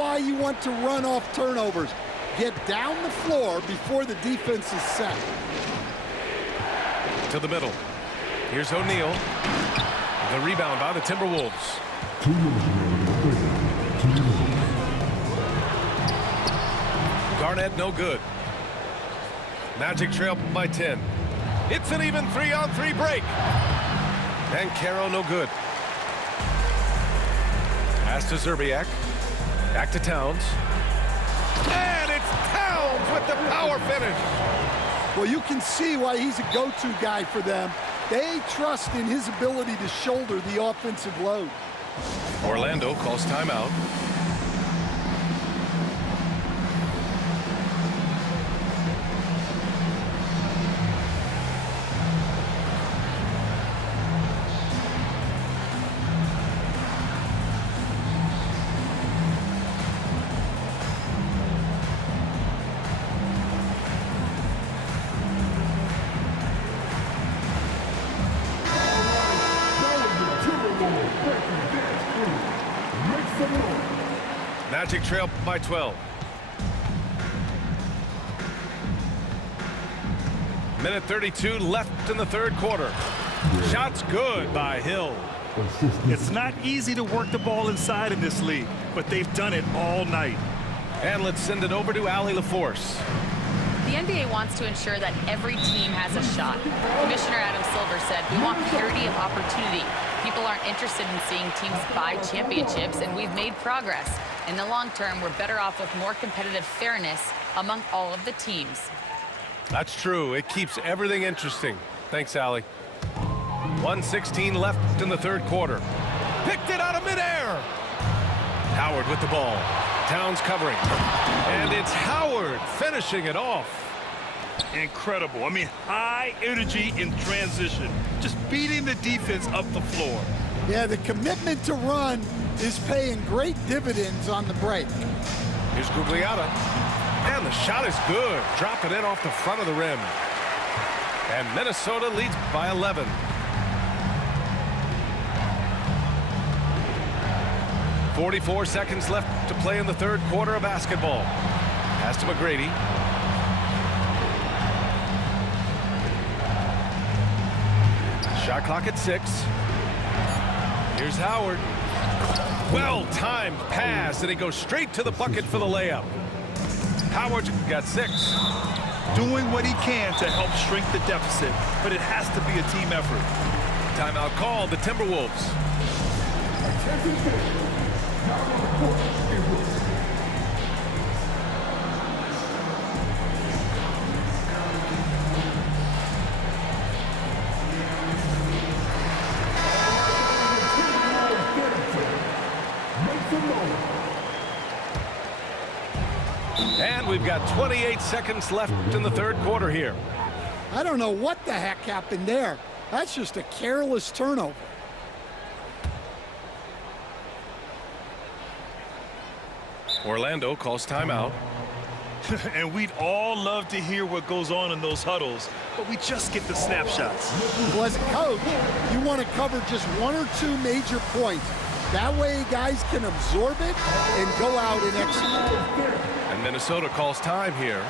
why you want to run off turnovers. Get down the floor before the defense is set. To the middle. Here's O'Neal. The rebound by the Timberwolves. Garnett no good. Magic trail by 10. It's an even 3-on-3 break. And Caro no good. Pass to Zerbiak. Back to Towns. And it's Towns with the power finish. Well, you can see why he's a go-to guy for them. They trust in his ability to shoulder the offensive load. Orlando calls timeout. Magic trail by 12. Minute 32 left in the third quarter. Shots good by Hill. It's not easy to work the ball inside in this league, but they've done it all night. And let's send it over to Allie LaForce. The NBA wants to ensure that every team has a shot. Commissioner Adam Silver said, "We want parity of opportunity. People aren't interested in seeing teams buy championships, and we've made progress. In the long term, we're better off with more competitive fairness among all of the teams." That's true. It keeps everything interesting. Thanks, Allie. 1:16 left in the third quarter. Picked it out of midair. Howard with the ball. Towns covering. And it's Howard finishing it off. Incredible. I mean, high energy in transition. Just beating the defense up the floor. Yeah, the commitment to run is paying great dividends on the break. Here's Gugliotta. And the shot is good. Drop it in off the front of the rim. And Minnesota leads by 11. .44 seconds left to play in the third quarter of basketball. Pass to McGrady. Shot clock at 6. Here's Howard. Well-timed pass, and he goes straight to the bucket for the layup. Howard's got 6. Doing what he can to help shrink the deficit, but it has to be a team effort. Timeout called, the Timberwolves. And we've got 28 seconds left in the third quarter here. I don't know what the heck happened there. That's just a careless turnover. Orlando calls timeout. And we'd all love to hear what goes on in those huddles, but we just get the snapshots. Well, as a coach, you want to cover just 1 or 2 major points. That way guys can absorb it and go out and execute. And Minnesota calls time here.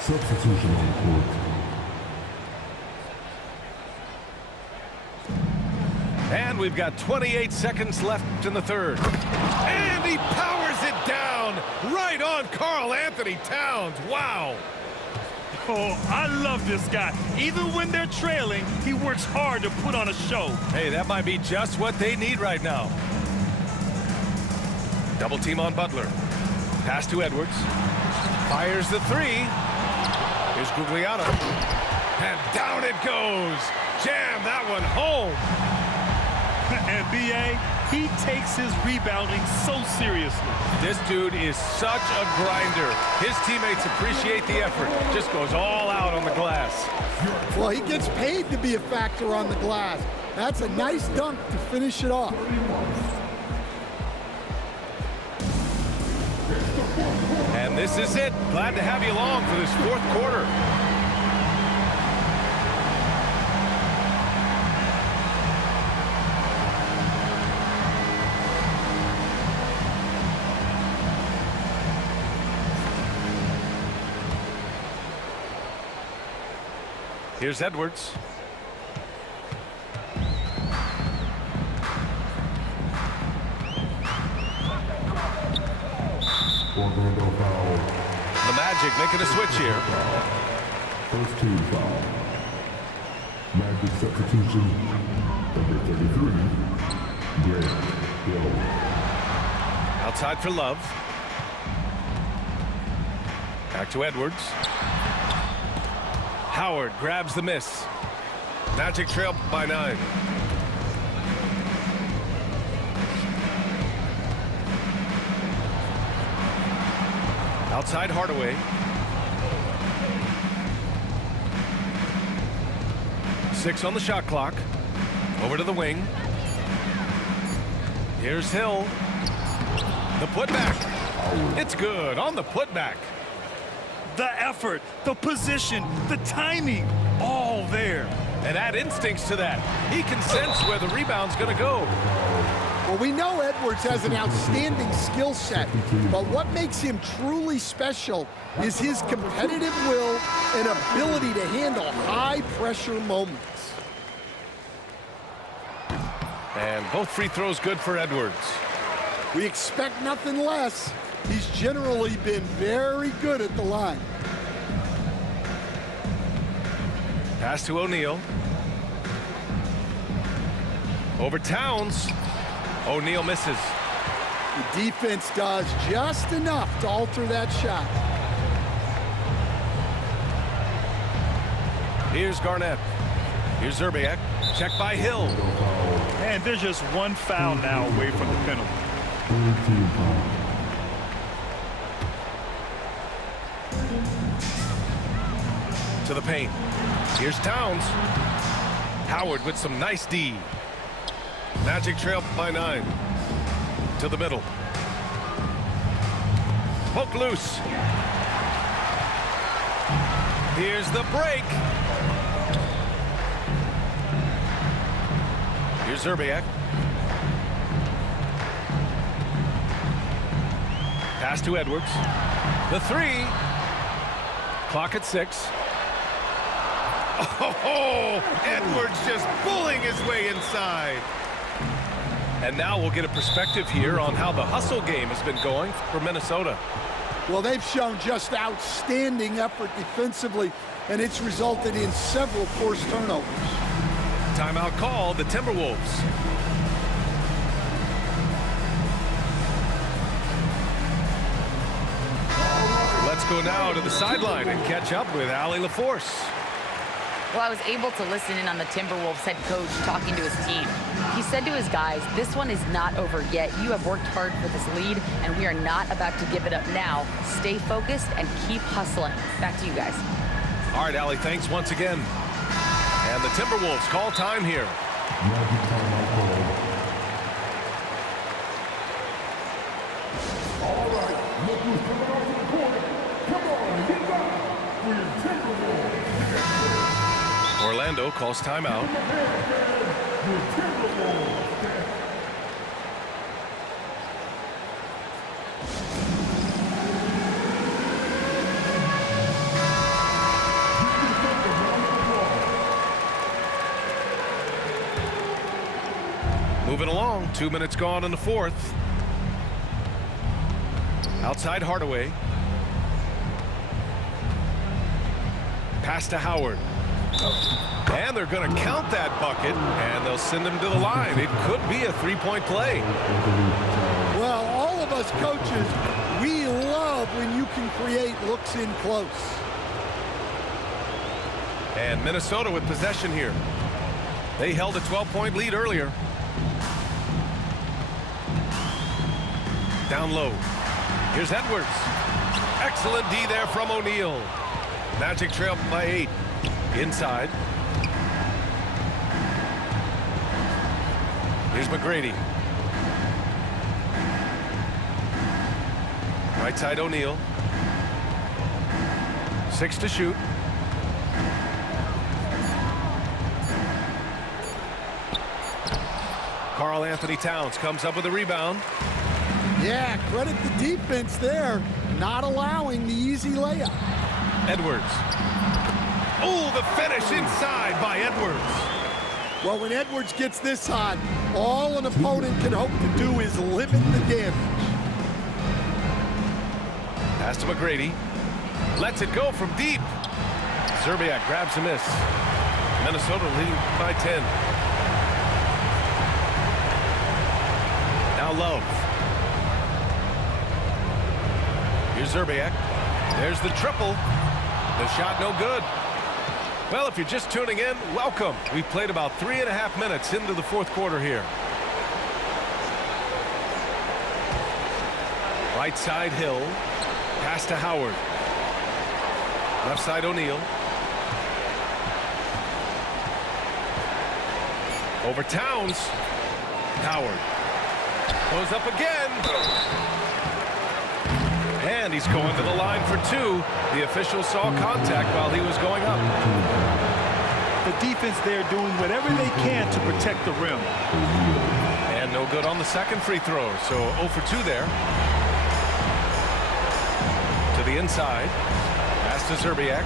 Substitution on court. And we've got 28 seconds left in the third. And he powers it down right on Karl Anthony Towns. Wow. Oh, I love this guy. Even when they're trailing, he works hard to put on a show. Hey, that might be just what they need right now. Double team on Butler. Pass to Edwards. Fires the three. Here's Gugliotta. And down it goes. Jam that one home. And B.A., he takes his rebounding so seriously. This dude is such a grinder. His teammates appreciate the effort. Just goes all out on the glass. Well, he gets paid to be a factor on the glass. That's a nice dunk to finish it off. And this is it. Glad to have you along for this fourth quarter. Here's Edwards. Orlando foul. The Magic making a switch here. First team foul. Magic substitution. Number 33. Grant Hill. Outside for Love. Back to Edwards. Howard grabs the miss. Magic trail by 9. Outside Hardaway. Six on the shot clock. Over to the wing. Here's Hill. The putback. It's good on the putback. The effort, the position, the timing, all there. And add instincts to that. He can sense where the rebound's going to go. Well, we know Edwards has an outstanding skill set, but what makes him truly special is his competitive will and ability to handle high-pressure moments. And both free throws good for Edwards. We expect nothing less. He's generally been very good at the line. Pass to O'Neal. Over Towns. O'Neal misses. The defense does just enough to alter that shot. Here's Garnett. Here's Zerbiak. Check by Hill. And there's just one foul now away from the penalty. Third team foul. To the paint. Here's Towns. Howard with some nice D. Magic trail by 9. To the middle. Poke loose. Here's the break. Here's Zerbiak. Pass to Edwards. The three. Clock at 6. Oh, Edwards just pulling his way inside. And now we'll get a perspective here on how the hustle game has been going for Minnesota. Well, they've shown just outstanding effort defensively, and it's resulted in several forced turnovers. Timeout called, the Timberwolves. Let's go now to the sideline and catch up with Allie LaForce. Well, I was able to listen in on the Timberwolves head coach talking to his team. He said to his guys, this one is not over yet. You have worked hard for this lead, and we are not about to give it up now. Stay focused and keep hustling. Back to you guys. All right, Allie, thanks once again. And the Timberwolves call time here. Magic timeout called. All right, look who's coming out to the corner. Come on, get back for your Timberwolves. Orlando calls timeout. Moving along, 2 minutes gone in the fourth. Outside Hardaway. Pass to Howard. And they're going to count that bucket, and they'll send him to the line. It could be a three-point play. Well, all of us coaches, we love love when you can create looks in close. And Minnesota with possession here. They held a 12-point lead earlier. Down low. Here's Edwards. Excellent D there from O'Neal. Magic trail by 8. Inside. Here's McGrady. Right side O'Neal. 6 to shoot. Karl Anthony Towns comes up with a rebound. Yeah, credit the defense there, not allowing the easy layup. Edwards. Oh, the finish inside by Edwards. Well, when Edwards gets this hot, all an opponent can hope to do is limit the damage. Pass to McGrady. Lets it go from deep. Zerbiak grabs a miss. Minnesota leading by 10. Now Love. Here's Zerbiak. There's the triple. The shot no good. Well, if you're just tuning in, welcome. We've played about 3.5 minutes into the fourth quarter here. Right side Hill. Pass to Howard. Left side O'Neal. Over Towns. Howard. Goes up again. And he's going to the line for 2. The official saw contact while he was going up. The defense there doing whatever they can to protect the rim. And no good on the second free throw. So 0 for 2 there. To the inside. Pass to Zerbiak.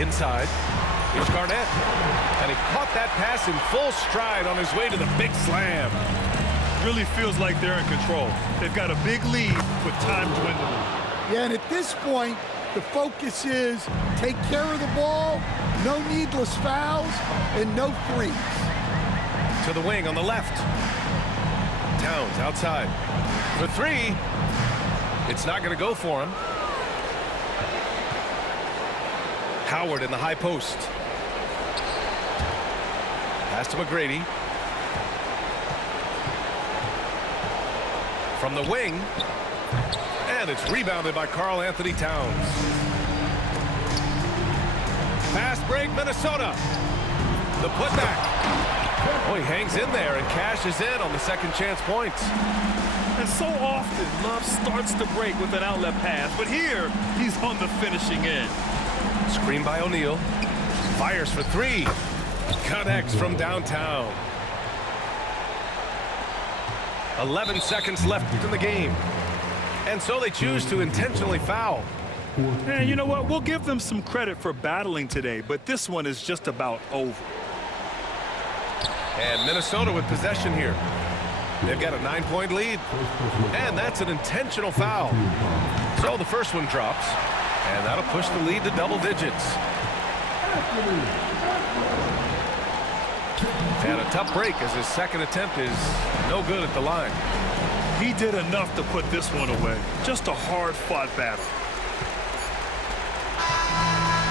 Inside. Here's Garnett. And he caught that pass in full stride on his way to the big slam. Really feels like they're in control. They've got a big lead with time dwindling. Yeah, and at this point, the focus is take care of the ball, no needless fouls, and no threes. To the wing on the left. Towns outside. For 3. It's not going to go for him. Howard in the high post. Pass to McGrady. From the wing. And it's rebounded by Karl Anthony Towns. Fast break, Minnesota. The putback. Oh, he hangs in there and cashes in on the second chance points. And so often, Love starts the break with an outlet pass, but here, he's on the finishing end. Screen by O'Neal. Fires for 3. Connects from downtown. 11 seconds left in the game. And so they choose to intentionally foul. And you know what? We'll give them some credit for battling today, but this one is just about over. And Minnesota with possession here. They've got a 9-point lead. And that's an intentional foul. So the first one drops. And that'll push the lead to double digits. And a tough break as his second attempt is no good at the line. He did enough to put this one away. Just a hard-fought battle.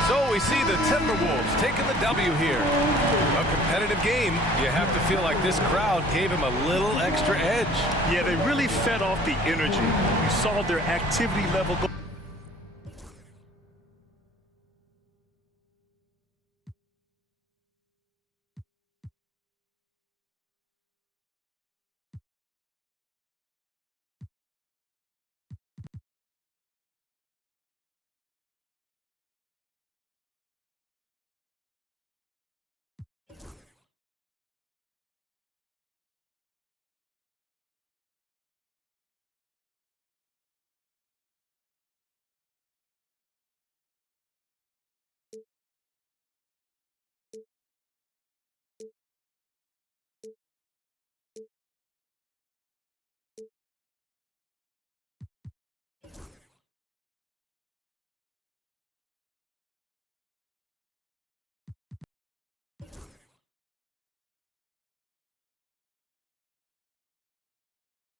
So we see the Timberwolves taking the W here. A competitive game. You have to feel like this crowd gave him a little extra edge. Yeah, they really fed off the energy. You saw their activity level go